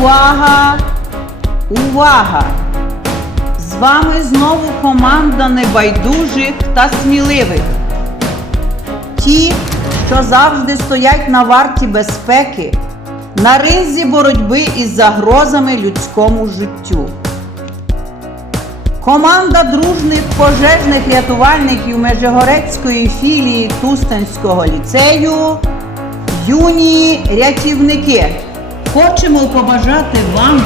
Увага! Увага! З вами знову команда небайдужих та сміливих. Ті, що завжди стоять на варті безпеки, на ринзі боротьби із загрозами людському життю. Команда дружних пожежних рятувальників Межигорецької філії Тустанського ліцею Юні рятівники. Хочемо побажати вам,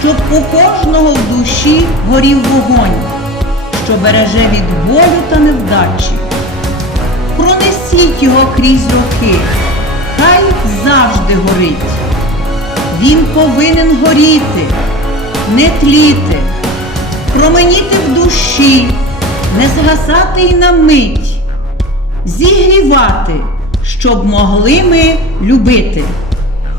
щоб у кожного в душі горів вогонь, що береже від болю та невдачі. Пронесіть його крізь роки, хай завжди горить. Він повинен горіти, не тліти, променіти в душі, не згасати й на мить, зігрівати, щоб могли ми любити.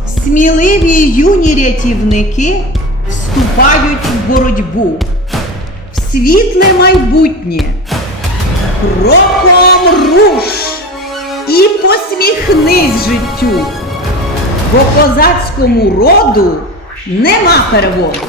Сміливі юні рятівники вступають в боротьбу, в світле майбутнє. Кроком руш і посміхнись життю, бо козацькому роду нема переводу.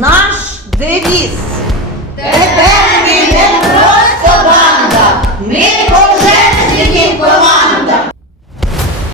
Наш девіз